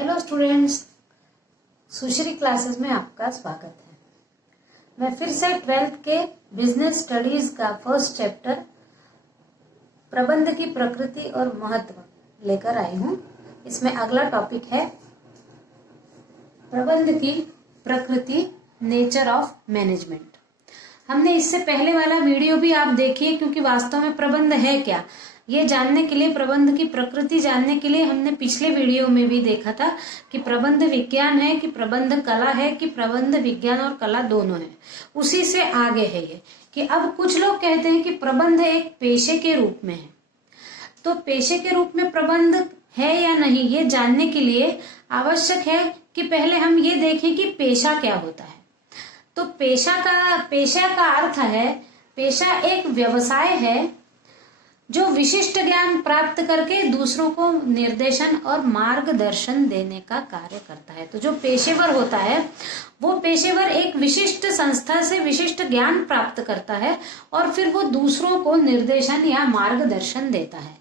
Hello students, सुश्री classes में आपका स्वागत है। मैं फिर से 12th के बिजनेस स्टडीज का फर्स्ट चैप्टर प्रबंध की प्रकृति और महत्व लेकर आई हूं। इसमें अगला टॉपिक है प्रबंध की प्रकृति, नेचर ऑफ मैनेजमेंट। हमने इससे पहले वाला वीडियो भी आप देखिए, क्योंकि वास्तव में प्रबंध है क्या ये जानने के लिए, प्रबंध की प्रकृति जानने के लिए हमने पिछले वीडियो में भी देखा था कि प्रबंध विज्ञान है कि प्रबंध कला है कि प्रबंध विज्ञान और कला दोनों है। उसी से आगे है ये कि अब कुछ लोग कहते हैं कि प्रबंध एक पेशे के रूप में है। तो पेशे के रूप में प्रबंध है या नहीं, ये जानने के लिए आवश्यक है कि पहले हम ये देखें कि पेशा क्या होता है। तो पेशा का अर्थ है, पेशा एक व्यवसाय है जो विशिष्ट ज्ञान प्राप्त करके दूसरों को निर्देशन और मार्गदर्शन देने का कार्य करता है। तो जो पेशेवर होता है वो पेशेवर एक विशिष्ट संस्था से विशिष्ट ज्ञान प्राप्त करता है और फिर वो दूसरों को निर्देशन या मार्गदर्शन देता है।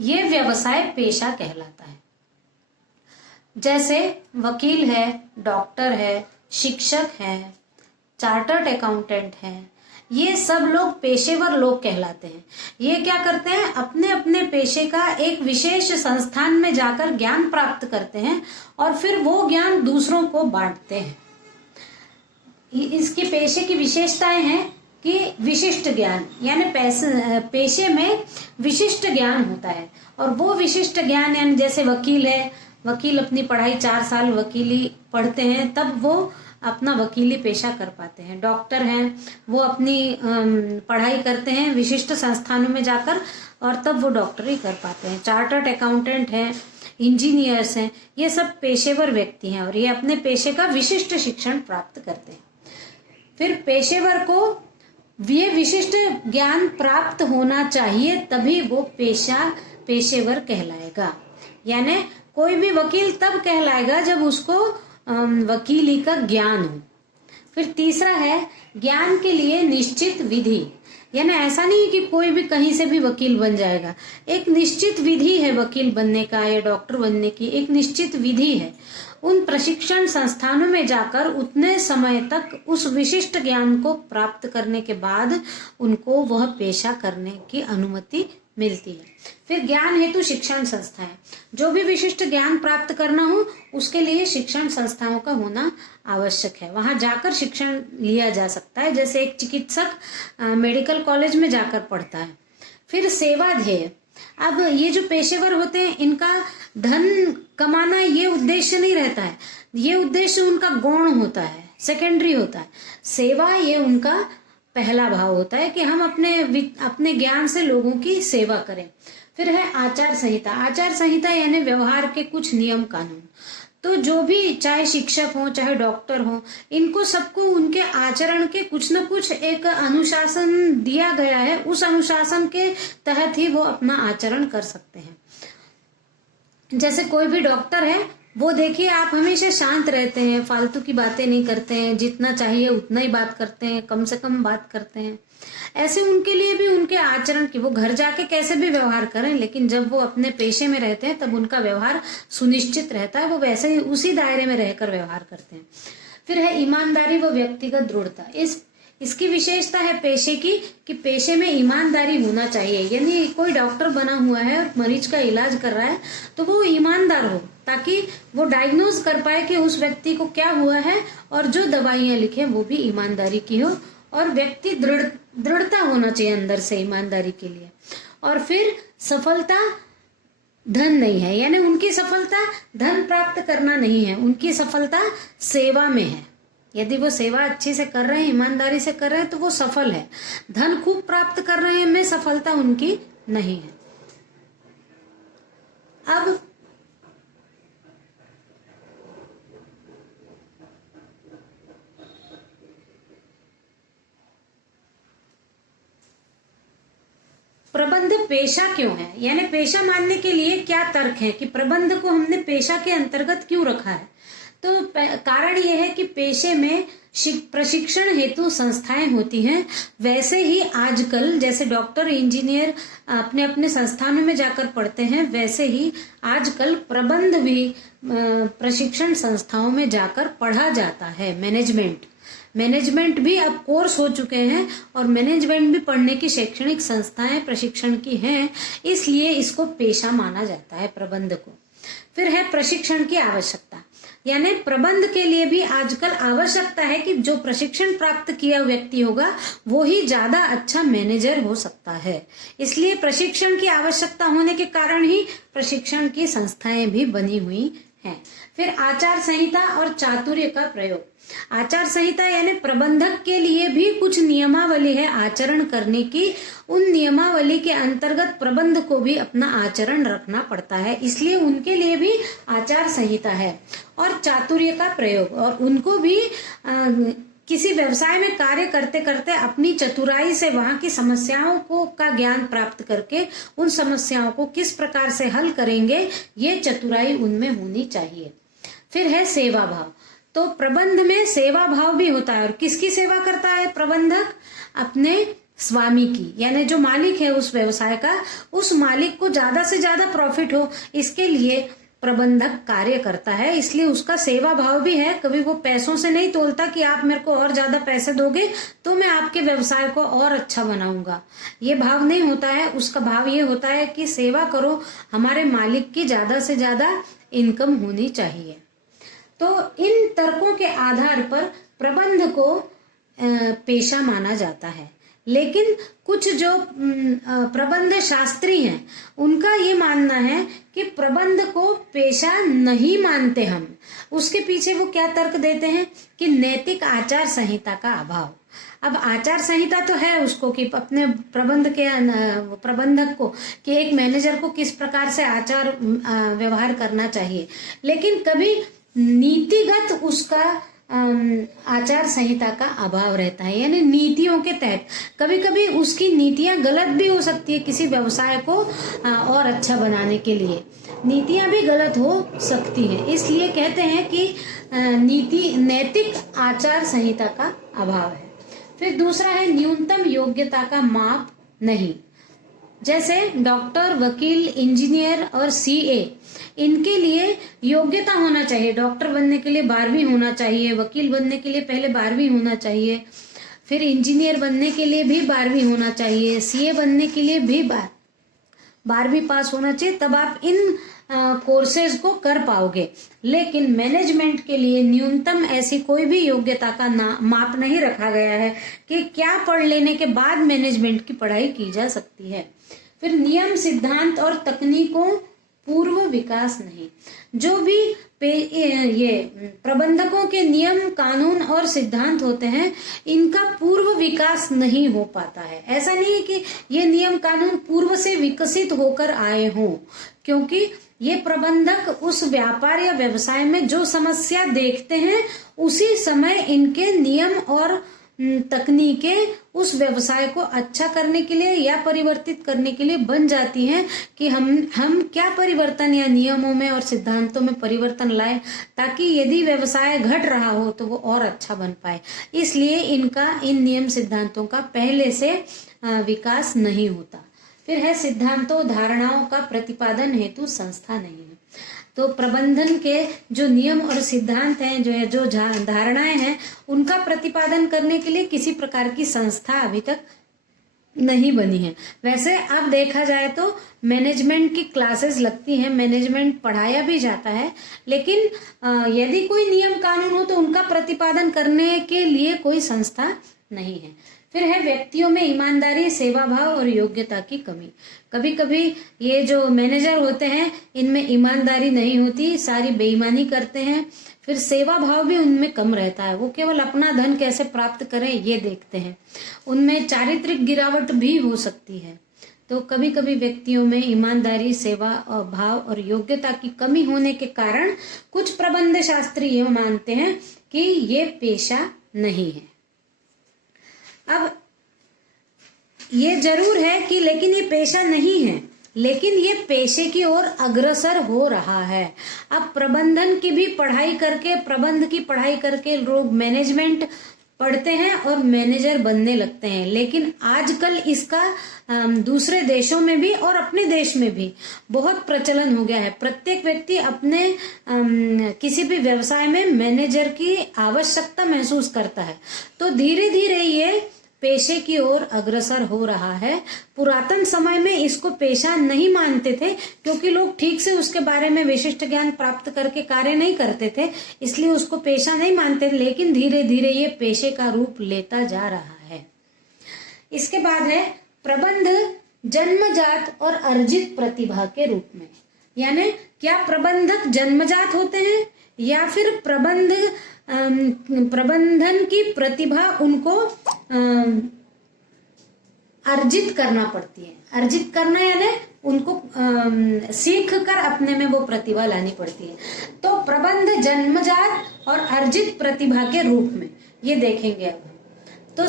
ये व्यवसाय पेशा कहलाता है। जैसे वकील है, डॉक्टर है, शिक्षक है, चार्टर्ड अकाउंटेंट है, ये सब लोग पेशेवर लोग कहलाते हैं। ये क्या करते हैं, अपने अपने पेशे का एक विशेष संस्थान में जाकर ज्ञान प्राप्त करते हैं और फिर वो ज्ञान दूसरों को बांटते हैं। इसकी पेशे की विशेषताएं हैं कि विशिष्ट ज्ञान, यानी पेशे में विशिष्ट ज्ञान होता है। और वो विशिष्ट ज्ञान यानी जैसे वकील है, वकील अपनी पढ़ाई 4 साल वकीली पढ़ते हैं तब वो अपना वकीली पेशा कर पाते हैं। डॉक्टर हैं, वो अपनी पढ़ाई करते हैं विशिष्ट संस्थानों में जाकर और तब वो डॉक्टरी कर पाते हैं। चार्टर्ड अकाउंटेंट हैं, इंजीनियर्स हैं, ये सब पेशेवर व्यक्ति हैं और ये अपने पेशे का विशिष्ट शिक्षण प्राप्त करते हैं। फिर पेशेवर को ये विशिष्ट ज्ञान प्राप्त होना चाहिए, तभी वो पेशेवर कहलाएगा। यानी कोई भी वकील तब कहलाएगा जब उसको वकीली का ज्ञान हो। फिर तीसरा है ज्ञान के लिए निश्चित विधि, यानी ऐसा नहीं कि कोई भी कहीं से भी वकील बन जाएगा। एक निश्चित विधि है वकील बनने का या डॉक्टर बनने की, एक निश्चित विधि है। उन प्रशिक्षण संस्थानों में जाकर उतने समय तक उस विशिष्ट ज्ञान को प्राप्त करने के बाद उनको वह पेशा करने की अनुमति मिलती है। फिर ज्ञान हेतु शिक्षण संस्थाएं, जो भी विशिष्ट ज्ञान प्राप्त करना हो उसके लिए शिक्षण संस्थाओं का होना आवश्यक है। वहां जाकर शिक्षण लिया जा सकता है, जैसे एक चिकित्सक मेडिकल कॉलेज में जाकर पढ़ता है। फिर सेवा ध्येय, अब ये जो पेशेवर होते हैं इनका धन कमाना ये उद्देश्य नहीं रहता है, ये उद्देश्य उनका गौण होता है, सेकेंडरी होता है। सेवा ये उनका पहला भाव होता है कि हम अपने ज्ञान से लोगों की सेवा करें। फिर है आचार संहिता। आचार संहिता यानी व्यवहार के कुछ नियम कानून। तो जो भी चाहे शिक्षक हो चाहे डॉक्टर हो, इनको सबको उनके आचरण के कुछ न कुछ एक अनुशासन दिया गया है, उस अनुशासन के तहत ही वो अपना आचरण कर सकते हैं। जैसे कोई भी डॉक्टर है, वो देखिए आप हमेशा शांत रहते हैं, फालतू की बातें नहीं करते हैं, जितना चाहिए उतना ही बात करते हैं, कम से कम बात करते हैं। ऐसे उनके लिए भी उनके आचरण की, वो घर जाके कैसे भी व्यवहार करें, लेकिन जब वो अपने पेशे में रहते हैं तब उनका व्यवहार सुनिश्चित रहता है, वो वैसे ही उसी दायरे में रहकर व्यवहार करते हैं। फिर है ईमानदारी व व्यक्तिगत दृढ़ता। इसकी विशेषता है पेशे की कि पेशे में ईमानदारी होना चाहिए। यानी कोई डॉक्टर बना हुआ है और मरीज का इलाज कर रहा है तो वो ईमानदार हो, ताकि वो डायग्नोज कर पाए कि उस व्यक्ति को क्या हुआ है और जो दवाइयां लिखे वो भी ईमानदारी की हो। और व्यक्ति दृढ़ता होना चाहिए अंदर से ईमानदारी के लिए। और फिर सफलता धन नहीं है, यानी उनकी सफलता धन प्राप्त करना नहीं है, उनकी सफलता सेवा में है। यदि वो सेवा अच्छे से कर रहे हैं, ईमानदारी से कर रहे हैं तो वो सफल है। धन खूब प्राप्त कर रहे हैं में सफलता उनकी नहीं है। अब प्रबंध पेशा क्यों है, यानी पेशा मानने के लिए क्या तर्क है कि प्रबंध को हमने पेशा के अंतर्गत क्यों रखा है। तो कारण यह है कि पेशे में प्रशिक्षण हेतु संस्थाएं होती हैं, वैसे ही आजकल जैसे डॉक्टर इंजीनियर अपने अपने संस्थानों में जाकर पढ़ते हैं, वैसे ही आजकल प्रबंध भी प्रशिक्षण संस्थाओं में जाकर पढ़ा जाता है। मैनेजमेंट भी अब कोर्स हो चुके हैं और मैनेजमेंट भी पढ़ने की शैक्षणिक संस्थाएं प्रशिक्षण की हैं, इसलिए इसको पेशा माना जाता है प्रबंध को। फिर है प्रशिक्षण की आवश्यकता, यानी प्रबंध के लिए भी आजकल आवश्यकता है कि जो प्रशिक्षण प्राप्त किया व्यक्ति होगा वो ही ज्यादा अच्छा मैनेजर हो सकता है। इसलिए प्रशिक्षण की आवश्यकता होने के कारण ही प्रशिक्षण की संस्थाएं भी बनी हुई हैं। फिर आचार संहिता और चातुर्य का प्रयोग। आचार संहिता यानी प्रबंधक के लिए भी कुछ नियमावली है आचरण करने की। उन नियमावली के अंतर्गत प्रबंध को भी अपना आचरण रखना पड़ता है, इसलिए उनके लिए भी आचार संहिता है। और चातुर्य का प्रयोग, और उनको भी किसी व्यवसाय में कार्य करते करते अपनी चतुराई से वहां की समस्याओं को का ज्ञान प्राप्त करके उन समस्याओं को किस प्रकार से हल करेंगे, ये चतुराई उनमें होनी चाहिए। फिर है सेवा भाव। तो प्रबंध में सेवा भाव भी होता है, और किसकी सेवा करता है प्रबंधक? अपने स्वामी की, यानी जो मालिक है उस व्यवसाय का, उस मालिक को ज्यादा से ज्यादा प्रॉफिट हो, इसके लिए प्रबंधक कार्य करता है। इसलिए उसका सेवा भाव भी है। कभी वो पैसों से नहीं तोलता कि आप मेरे को और ज्यादा पैसे दोगे तो मैं आपके व्यवसाय को और अच्छा बनाऊंगा, ये भाव नहीं होता है। उसका भाव ये होता है कि सेवा करो, हमारे मालिक की ज्यादा से ज्यादा इनकम होनी चाहिए। तो इन तर्कों के आधार पर प्रबंध को पेशा माना जाता है। लेकिन कुछ जो प्रबंध शास्त्री हैं उनका ये मानना है कि प्रबंध को पेशा नहीं मानते हम। उसके पीछे वो क्या तर्क देते हैं कि नैतिक आचार संहिता का अभाव। अब आचार संहिता तो है उसको कि अपने प्रबंधक को कि एक मैनेजर को किस प्रकार से आचार व्यवहार करना चाहिए, लेकिन कभी नीतिगत उसका आचार संहिता का अभाव रहता है। यानी नीतियों के तहत कभी कभी उसकी नीतियां गलत भी हो सकती है, किसी व्यवसाय को और अच्छा बनाने के लिए नीतियां भी गलत हो सकती हैं। इसलिए कहते हैं कि नैतिक आचार संहिता का अभाव है। फिर दूसरा है न्यूनतम योग्यता का माप नहीं। जैसे डॉक्टर, वकील, इंजीनियर और सीए, इनके लिए योग्यता होना चाहिए। डॉक्टर बनने के लिए 12वीं होना चाहिए, वकील बनने के लिए पहले 12वीं होना चाहिए, फिर इंजीनियर बनने के लिए भी 12वीं होना चाहिए, सीए बनने के लिए भी 12वीं पास होना चाहिए, तब आप इन कोर्सेज को कर पाओगे। लेकिन मैनेजमेंट के लिए न्यूनतम ऐसी कोई भी योग्यता का माप नहीं रखा गया है कि क्या पढ़ लेने के बाद मैनेजमेंट की पढ़ाई की जा सकती है। फिर नियम, सिद्धांत और तकनीकों पूर्व विकास नहीं। जो भी ये प्रबंधकों के नियम, कानून और सिद्धांत होते हैं, इनका पूर्व विकास नहीं हो पाता है। ऐसा नहीं है कि ये नियम कानून पूर्व से विकसित होकर आए हों, क्योंकि ये प्रबंधक उस व्यापार या व्यवसाय में जो समस्या देखते हैं उसी समय इनके नियम और तकनीकें उस व्यवसाय को अच्छा करने के लिए या परिवर्तित करने के लिए बन जाती हैं कि हम क्या परिवर्तन या नियमों में और सिद्धांतों में परिवर्तन लाए, ताकि यदि व्यवसाय घट रहा हो तो वो और अच्छा बन पाए। इसलिए इन नियम सिद्धांतों का पहले से विकास नहीं होता। फिर है सिद्धांतों, धारणाओं का प्रतिपादन हेतु संस्था नहीं है। तो प्रबंधन के जो नियम और सिद्धांत हैं, जो धारणाएं हैं, उनका प्रतिपादन करने के लिए किसी प्रकार की संस्था अभी तक नहीं बनी है। वैसे अब देखा जाए तो मैनेजमेंट की क्लासेस लगती हैं, मैनेजमेंट पढ़ाया भी जाता है, लेकिन यदि कोई नियम कानून हो तो उनका प्रतिपादन करने के लिए कोई संस्था नहीं है। फिर है व्यक्तियों में ईमानदारी, सेवा भाव और योग्यता की कमी। कभी कभी ये जो मैनेजर होते हैं इनमें ईमानदारी नहीं होती, सारी बेईमानी करते हैं। फिर सेवा भाव भी उनमें कम रहता है, वो केवल अपना धन कैसे प्राप्त करें ये देखते हैं। उनमें चारित्रिक गिरावट भी हो सकती है। तो कभी कभी व्यक्तियों में ईमानदारी, सेवा और भाव और योग्यता की कमी होने के कारण कुछ प्रबंध शास्त्री ये मानते हैं कि ये पेशा नहीं है। अब ये जरूर है कि लेकिन ये पेशा नहीं है, लेकिन ये पेशे की ओर अग्रसर हो रहा है। अब प्रबंधन की भी पढ़ाई करके, प्रबंध की पढ़ाई करके लोग मैनेजमेंट पढ़ते हैं और मैनेजर बनने लगते हैं। लेकिन आजकल इसका दूसरे देशों में भी और अपने देश में भी बहुत प्रचलन हो गया है। प्रत्येक व्यक्ति अपने किसी भी व्यवसाय में मैनेजर की आवश्यकता महसूस करता है। तो धीरे धीरे ये पेशे की ओर अग्रसर हो रहा है। पुरातन समय में इसको पेशा नहीं मानते थे, क्योंकि लोग ठीक से उसके बारे में विशिष्ट ज्ञान प्राप्त करके कार्य नहीं करते थे, इसलिए उसको पेशा नहीं मानते थे। लेकिन धीरे धीरे ये पेशे का रूप लेता जा रहा है। इसके बाद है प्रबंध जन्मजात और अर्जित प्रतिभा के रूप में। यानी क्या प्रबंधक जन्मजात होते हैं या फिर प्रबंधन की प्रतिभा उनको अर्जित करना पड़ती है। अर्जित करना यानी उनको सीख कर अपने में वो प्रतिभा लानी पड़ती है। तो प्रबंध जन्मजात और अर्जित प्रतिभा के रूप में ये देखेंगे अब। तो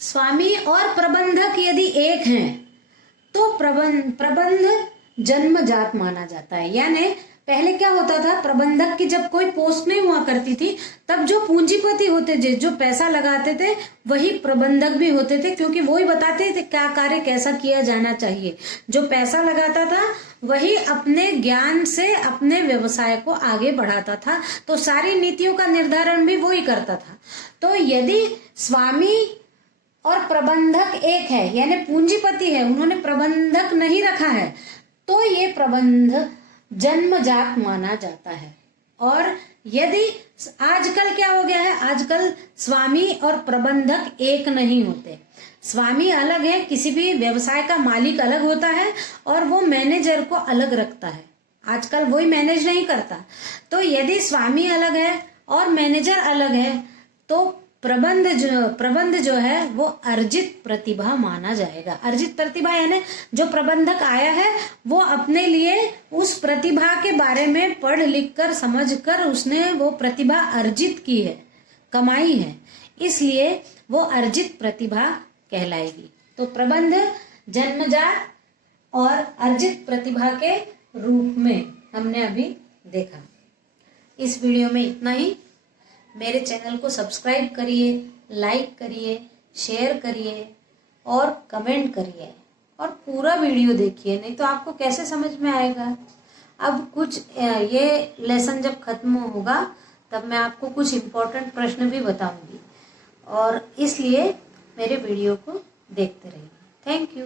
स्वामी और प्रबंधक यदि एक हैं तो प्रबंध जन्मजात माना जाता है। यानी पहले क्या होता था, प्रबंधक की जब कोई पोस्ट नहीं हुआ करती थी, तब जो पूंजीपति होते थे, जो पैसा लगाते थे, वही प्रबंधक भी होते थे, क्योंकि वो ही बताते थे क्या कार्य कैसा किया जाना चाहिए। जो पैसा लगाता था वही अपने ज्ञान से अपने व्यवसाय को आगे बढ़ाता था, तो सारी नीतियों का निर्धारण भी वो ही करता था। तो यदि स्वामी और प्रबंधक एक है, यानी पूंजीपति है, उन्होंने प्रबंधक नहीं रखा है, तो ये प्रबंध जन्मजात माना जाता है। और यदि आजकल क्या हो गया है, आजकल स्वामी और प्रबंधक एक नहीं होते। स्वामी अलग है, किसी भी व्यवसाय का मालिक अलग होता है और वो मैनेजर को अलग रखता है। आजकल वही मैनेज नहीं करता। तो यदि स्वामी अलग है और मैनेजर अलग है तो प्रबंध जो है वो अर्जित प्रतिभा माना जाएगा। अर्जित प्रतिभा यानी जो प्रबंधक आया है वो अपने लिए उस प्रतिभा के बारे में पढ़ लिख कर समझ कर उसने वो प्रतिभा अर्जित की है, कमाई है, इसलिए वो अर्जित प्रतिभा कहलाएगी। तो प्रबंध जन्मजात और अर्जित प्रतिभा के रूप में हमने अभी देखा। इस वीडियो में इतना ही। मेरे चैनल को सब्सक्राइब करिए, लाइक करिए, शेयर करिए और कमेंट करिए और पूरा वीडियो देखिए, नहीं तो आपको कैसे समझ में आएगा। अब कुछ ये लेसन जब खत्म होगा तब मैं आपको कुछ इम्पोर्टेंट प्रश्न भी बताऊंगी, और इसलिए मेरे वीडियो को देखते रहिए। Thank you.